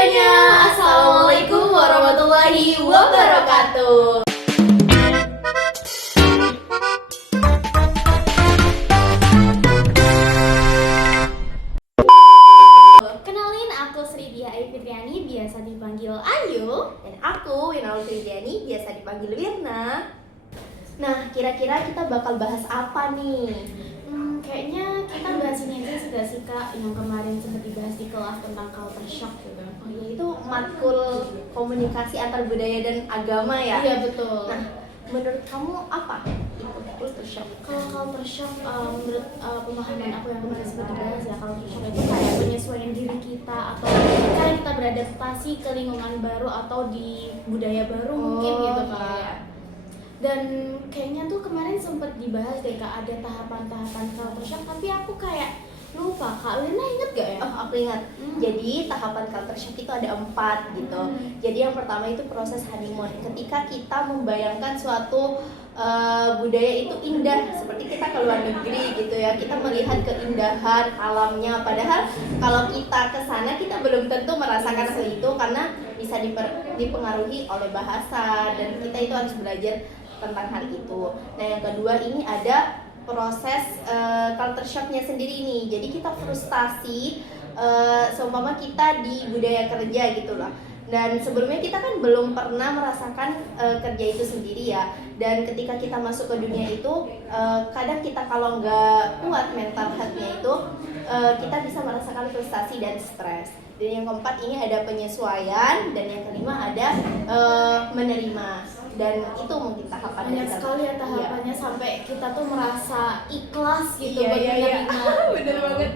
semuanya, Assalamualaikum warahmatullahi wabarakatuh. Kenalin, aku Sri Dia Ayu Fitriani, biasa dipanggil Ayu. Dan aku Winal Fridiani, biasa dipanggil Wirna. Nah, kira-kira kita bakal bahas apa nih? Kayaknya kita bahas ini aja sudah sih Kak, yang kemarin sempat dibahas di kelas tentang culture shock gitu. Oh iya, itu matkul komunikasi antar budaya dan agama ya? Iya betul. Nah, menurut kamu apa itu culture shock? Kalau culture shock, menurut pemahaman aku yang kemarin sempat dibahas ya, culture shock itu kayak penyesuaian diri kita atau cara kita beradaptasi ke lingkungan baru atau di budaya baru mungkin gitu Kak. Iya. Dan kayaknya tuh kemarin sempat dibahas deh Kak, ada tahapan-tahapan culture shock, tapi aku kayak lupa. Kak Lena inget gak ya? Oh, aku ingat. Jadi tahapan culture shock itu ada 4 gitu. Jadi yang pertama itu proses honeymoon. Ketika kita membayangkan suatu budaya itu indah, seperti kita ke luar negeri gitu ya, kita melihat keindahan alamnya. Padahal kalau kita ke sana kita belum tentu merasakan hal itu karena bisa dipengaruhi oleh bahasa dan kita itu harus belajar tentang hal itu. Nah, yang kedua ini ada proses culture shocknya sendiri nih. Jadi kita frustasi seumpama kita di budaya kerja gitu lah. Dan sebelumnya kita kan belum pernah merasakan kerja itu sendiri ya. Dan ketika kita masuk ke dunia itu, kadang kita kalau nggak kuat mental health-nya itu, kita bisa merasakan frustasi dan stres. Dan yang keempat ini ada penyesuaian, dan yang kelima ada menerima. Dan itu mungkin tahapan Banyak sekali ya tahapannya, sampai kita tuh merasa ikhlas gitu buat menerima. Bener banget.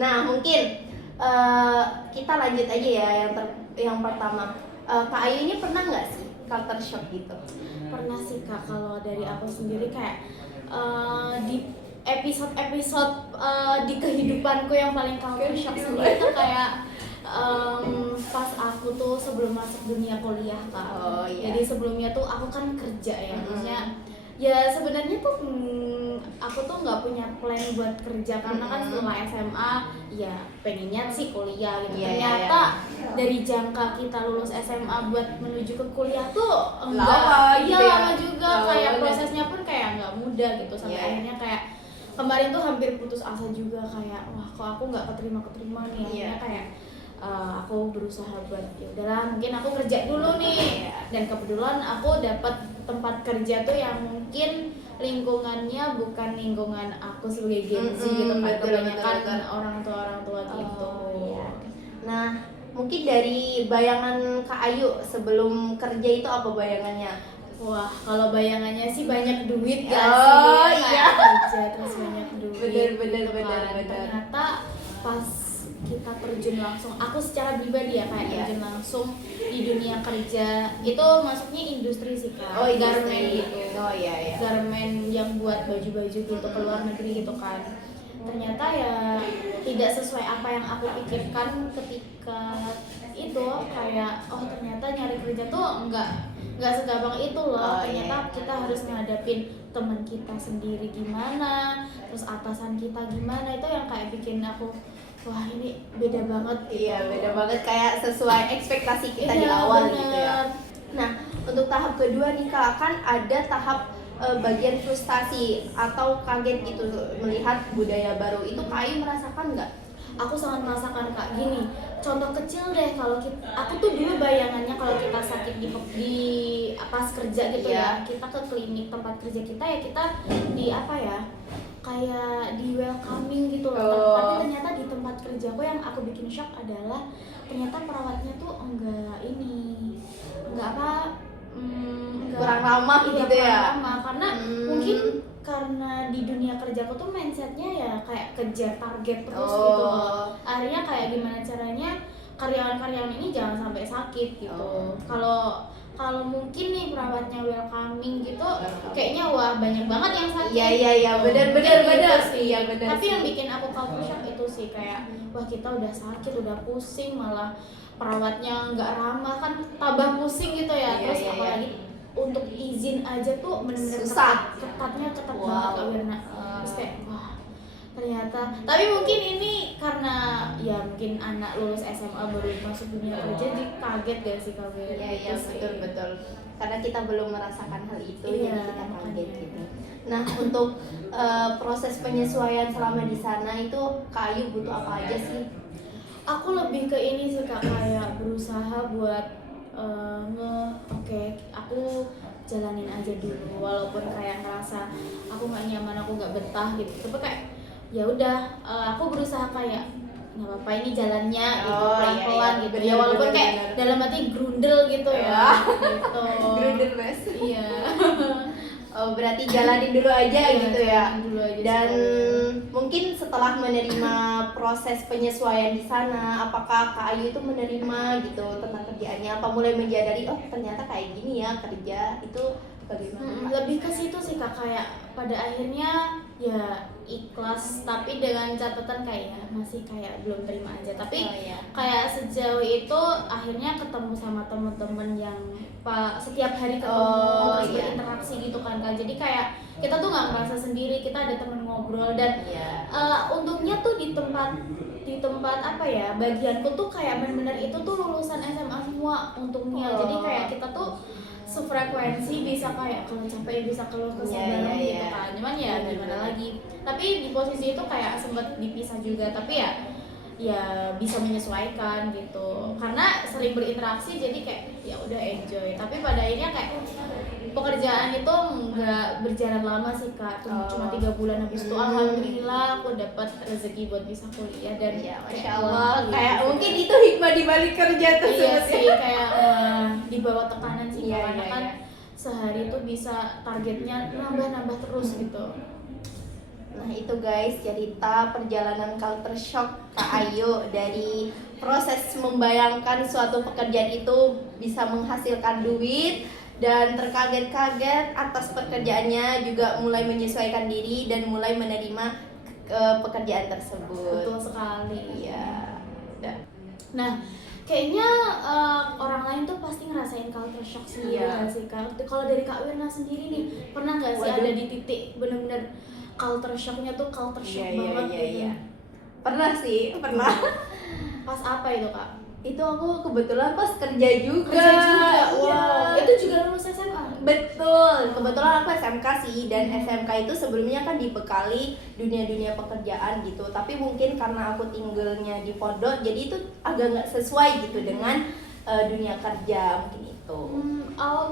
Nah, mungkin kita lanjut aja ya yang pertama. Kak Ayu ini pernah nggak sih culture shock gitu? Pernah sih Kak, kalau dari aku sendiri kayak di episode-episode di kehidupanku yang paling culture shock sendiri itu kayak pas aku tuh sebelum masuk dunia kuliah Kak. Oh, iya. Jadi sebelumnya tuh aku kan kerja ya, maksudnya ya sebenarnya tuh aku tuh nggak punya plan buat kerja karena kan setelah SMA ya pengennya sih kuliah gitu. Ternyata dari jangka kita lulus SMA buat menuju ke kuliah tuh enggak, gitu ya? lama juga. Kayak prosesnya pun kayak nggak mudah gitu, sampai akhirnya kayak kemarin tuh hampir putus asa juga, kayak wah kok aku nggak keterima nih. Akhirnya kayak aku berusaha buat ya udahlah mungkin aku kerja dulu nih. Dan kebetulan aku dapat tempat kerja tuh yang mungkin lingkungannya bukan lingkungan aku sebagai Gen Z gitu kan, kebanyakan orang tua gitu. Nah, mungkin dari bayangan Kak Ayu sebelum kerja itu apa bayangannya? Wah, kalau bayangannya sih banyak duit gak Oh, sih? iya. Kerja terus banyak duit. Bener. Ternyata pas kita terjun langsung, aku secara pribadi ya kayak terjun langsung di dunia kerja itu masuknya industri sih Kak. Garment gitu. Garment yang buat baju-baju gitu ke luar negeri gitu kan. Ternyata ya tidak sesuai apa yang aku pikirkan ketika itu, kayak ternyata nyari kerja tuh nggak segampang itu loh. Ternyata kita harus ngadapin teman kita sendiri gimana, terus atasan kita gimana, itu yang kayak bikin aku wah ini beda banget gitu. Iya, beda banget, kayak sesuai ekspektasi kita di awal gitu ya. Nah, untuk tahap kedua nih Kak, kan ada tahap bagian frustasi atau kaget gitu melihat budaya baru. Itu Kak Ayu merasakan nggak? Aku sangat merasakan Kak. Gini, contoh kecil deh, kalau aku tuh dulu bayangannya kalau kita sakit di pas kerja gitu ya, kita ke klinik tempat kerja kita ya, kita di apa ya, kayak di welcoming gitu loh. Tapi ternyata di tempat kerjaku yang aku bikin shock adalah ternyata perawatnya tuh enggak kurang ramah gitu ya. Kurang ramah karena mungkin karena di dunia kerjaku tuh mindsetnya ya kayak kejar target terus gitu. Akhirnya kayak gimana caranya karyawan-karyawan ini jangan sampai sakit gitu. Kalau mungkin nih perawatnya welcoming gitu, kayaknya wah banyak banget yang sakit. Iya, benar sih. Iya, benar. Tapi yang bikin aku culture shock itu sih kayak wah kita udah sakit, udah pusing, malah perawatnya nggak ramah, kan tambah pusing gitu ya. Terus apalagi untuk izin aja tuh bener-bener ketat banget Kak Wirna. Terus kayak wah ternyata. Tapi mungkin ini karena ya mungkin anak lulus SMA baru masuk dunia kerja, jadi kaget gak sih kalian? Iya betul. Karena kita belum merasakan hal itu, jadi kita kaget gitu. Nah, untuk proses penyesuaian selama di sana itu Kak Ayu butuh apa aja sih? Aku lebih ke ini sih Kak, kayak berusaha buat aku jalanin aja dulu, walaupun kayak ngerasa aku nggak nyaman, aku nggak betah gitu, tapi kayak ya udah, aku berusaha kayak nggak apa-apa ini jalannya gitu, pelan-pelan gitu ya, walaupun kayak dalam hati grundel gitu ya gitu. Grundel mas. Iya. Oh, berarti jalanin dulu aja gitu ya. Dulu aja dan mungkin setelah menerima proses penyesuaian di sana, apakah Kak Ayu itu menerima gitu tentang kerjaannya, apa mulai menyadari oh ternyata kayak gini ya kerja itu, bagaimana? Lebih ke situ sih Kak, kayak pada akhirnya ya ikhlas, tapi dengan catatan kayak masih kayak belum terima aja, tapi kayak sejauh itu akhirnya ketemu sama teman-teman yang setiap hari ketemu, terus berinteraksi gitu kan Kak, jadi kayak kita tuh nggak merasa sendiri, kita ada teman ngobrol, dan untungnya tuh di tempat apa ya, bagianku tuh kayak benar-benar itu tuh lulusan SMA semua untungnya, jadi kayak kita tuh sefrekuensi, bisa kayak kalau capek bisa keluar ke bareng gitu kan, cuman ya gimana lagi, tapi di posisi itu kayak sempat dipisah juga, tapi ya bisa menyesuaikan gitu, karena sering berinteraksi jadi kayak ya udah enjoy, tapi pada akhirnya kayak pekerjaan itu nggak berjalan lama sih Kak, cuma 3 bulan, habis itu alhamdulillah aku dapat rezeki buat bisa kuliah, dan ya Masya Allah kayak mungkin itu hikmah di balik kerja tuh. Iya sih, kayak di bawah tekanan sih, karena kan sehari tuh bisa targetnya nambah terus gitu. Nah itu guys, cerita perjalanan culture shock Kak Ayu dari proses membayangkan suatu pekerjaan itu bisa menghasilkan duit dan terkaget-kaget atas pekerjaannya, juga mulai menyesuaikan diri dan mulai menerima pekerjaan tersebut. Betul sekali. Iya. Nah, kayaknya orang lain tuh pasti ngerasain culture shock sendiri nggak sih Kak? Kalau dari Kak Wirna sendiri nih, pernah nggak sih ada di titik bener-bener culture shocknya tuh culture shock banget gitu? Pernah sih, pernah. Pas apa itu Kak? Itu aku kebetulan pas kerja juga. Wow. Itu juga lulus SMA? Betul, kebetulan aku SMK sih, dan SMK itu sebelumnya kan dibekali dunia-dunia pekerjaan gitu, tapi mungkin karena aku tinggalnya di pondok, jadi itu agak nggak sesuai gitu dengan dunia kerja mungkin itu.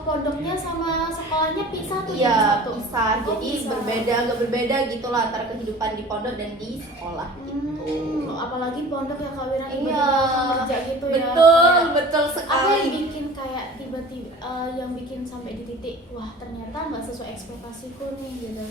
Pondoknya sama sekolahnya pisah tuh? Iya, pisah. Jadi agak berbeda gitu lah antara kehidupan di pondok dan di sekolah gitu. Apalagi pondok ya Kak Wira, kerja gitu ya. Betul sekali. Apa yang bikin kayak tiba-tiba yang bikin sampai di titik wah ternyata nggak sesuai ekspektasiku nih gitu?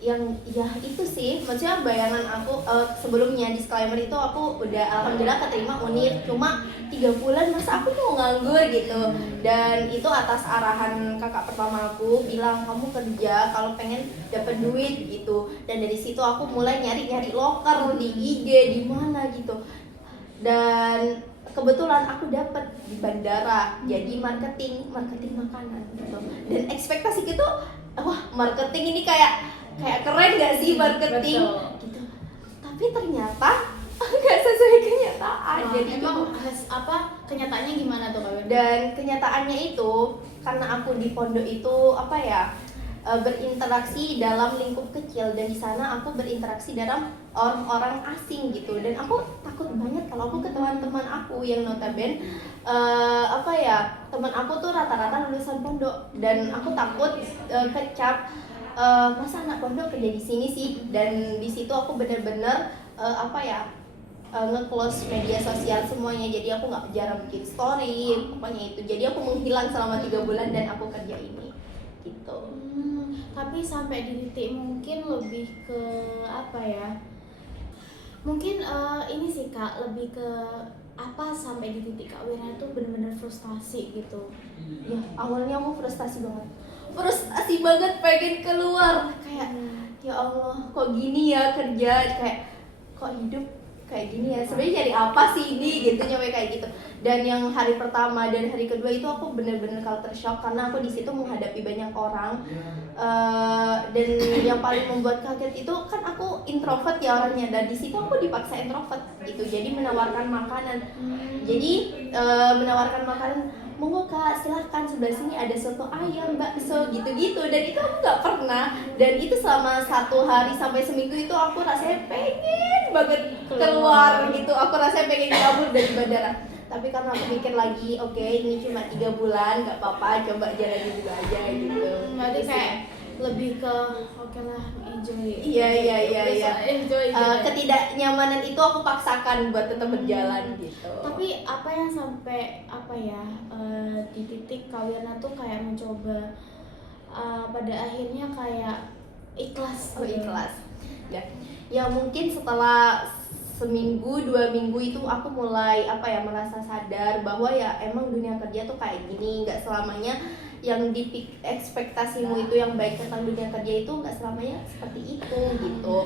Yang ya itu sih, maksudnya bayangan aku sebelumnya disclaimer itu aku udah alhamdulillah keterima Unif, cuma 3 bulan masa aku mau nganggur gitu, dan itu atas arahan kakak pertama aku bilang kamu kerja kalau pengen dapat duit gitu, dan dari situ aku mulai nyari loker di IG di mana gitu, dan kebetulan aku dapat di bandara jadi marketing makanan gitu, dan ekspektasi gitu wah marketing ini kayak keren gak sih marketing gitu, tapi ternyata nggak sesuai kenyataan. Jadi emang kenyataannya gimana tuh Kak? Dan kenyataannya itu karena aku di pondok itu berinteraksi dalam lingkup kecil, dan di sana aku berinteraksi dalam orang-orang asing gitu, dan aku takut banget kalau aku ke teman-teman aku yang notabene teman aku tuh rata-rata lulusan pondok, dan aku takut kecap masa anak pondok kerja di sini sih, dan di situ aku bener-bener nge-close media sosial semuanya, jadi aku nggak jarang bikin story pokoknya itu, jadi aku menghilang selama 3 bulan dan aku kerja ini gitu. Tapi sampai di titik mungkin lebih ke apa ya, mungkin ini sih Kak, lebih ke apa sampai di titik Kak Wira itu benar-benar frustasi gitu. Ya awalnya aku frustasi banget pengen keluar, kayak ya Allah kok gini ya kerja, kayak kok hidup kayak gini ya, sebenarnya jadi apa sih ini gitu, nyampe kayak gitu. Dan yang hari pertama dan hari kedua itu aku bener-bener culture shock karena aku di situ menghadapi banyak orang. Dan yang paling membuat kaget itu kan aku introvert ya orangnya, dan di situ aku dipaksa introvert gitu. Jadi menawarkan makanan. Jadi menawarkan makanan, monggo kak silahkan sebelah sini ada soto ayam, bakso gitu-gitu, dan itu aku nggak pernah. Dan itu selama 1 hari sampai seminggu itu aku rasanya pengen banget keluar gitu, aku rasanya pengen kabur dari bandara. Tapi karena aku mikir lagi, oke, ini cuma 3 bulan, nggak apa-apa, coba jalani dulu aja gitu. Berarti kayak lebih ke oke lah, enjoy. Iya. Enjoy gitu. Ketidaknyamanan itu aku paksakan buat tetap berjalan gitu. Tapi apa yang sampai di titik kalian tuh kayak mencoba pada akhirnya kayak ikhlas. Ikhlas. Ya mungkin setelah seminggu 2 minggu itu aku mulai merasa sadar bahwa ya emang dunia kerja tuh kayak gini, nggak selamanya yang ekspektasimu itu yang baik tentang dunia kerja itu nggak selamanya seperti itu gitu.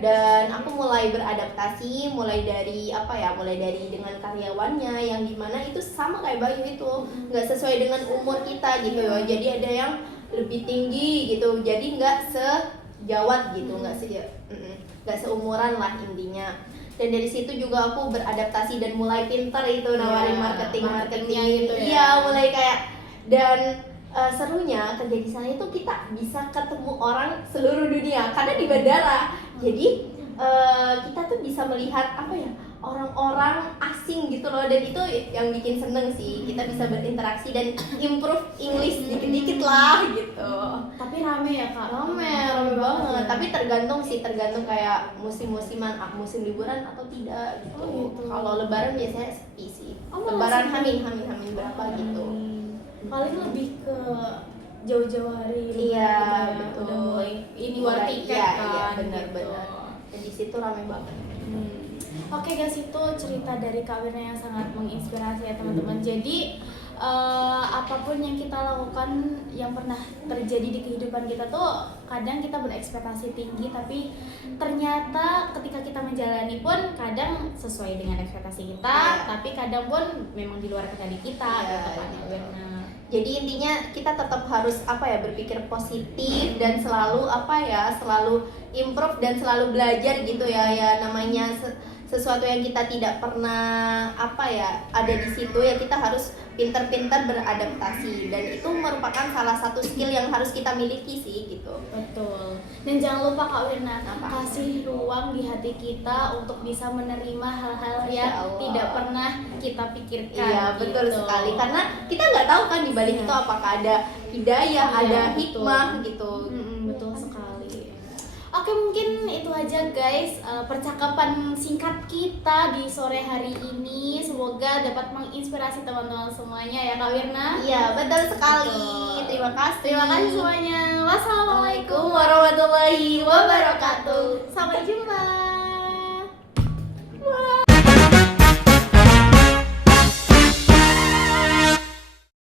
Dan aku mulai beradaptasi, mulai dari dengan karyawannya yang dimana itu sama kayak Bayu itu nggak sesuai dengan umur kita gitu ya. Jadi ada yang lebih tinggi gitu, jadi nggak sejawat gitu, nggak seumuran lah intinya. Dan dari situ juga aku beradaptasi dan mulai pintar itu nawarin marketingnya gitu ya. Iya, mulai kayak, dan serunya kerja di sana itu kita bisa ketemu orang seluruh dunia karena di bandara. Jadi kita tuh bisa melihat orang-orang asing gitu loh, dan itu yang bikin seneng sih. Kita bisa berinteraksi dan improve English dikit-dikit lah gitu. Tapi rame ya kak? Rame banget. Tapi tergantung kayak musim liburan atau tidak gitu. Gitu. Kalau lebaran biasanya sepi sih. masih Lebaran hamin berapa gitu. Paling lebih ke jauh-jauh hari. Iya, betul. Udah mulai ini war tiket Iya, kan. benar. Gitu. Dan di situ rame banget. Oke guys, itu cerita dari Kak Wirna yang sangat menginspirasi ya teman-teman. Jadi apapun yang kita lakukan yang pernah terjadi di kehidupan kita tuh kadang kita berekspektasi tinggi, tapi ternyata ketika kita menjalani pun kadang sesuai dengan ekspektasi kita, tapi kadang pun memang di luar kendali kita gitu kan Kak Wirna. Jadi intinya kita tetap harus berpikir positif dan selalu selalu improve dan selalu belajar gitu ya namanya sesuatu yang kita tidak pernah ada di situ ya, kita harus pintar-pintar beradaptasi, dan itu merupakan salah satu skill yang harus kita miliki sih gitu. Betul. Dan jangan lupa Kak Wirna, kasih ruang di hati kita untuk bisa menerima hal-hal yang tidak pernah kita pikirkan. Iya, betul sekali. Karena kita nggak tahu kan di balik itu apakah ada hidayah, ada hikmah gitu. Betul sekali. Oke, mungkin itu aja guys percakapan singkat kita di sore hari ini. Semoga dapat menginspirasi teman-teman semuanya ya Kak Wirna. Iya, betul sekali. Terima kasih. Terima kasih semuanya. Wassalamualaikum warahmatullahi wabarakatuh.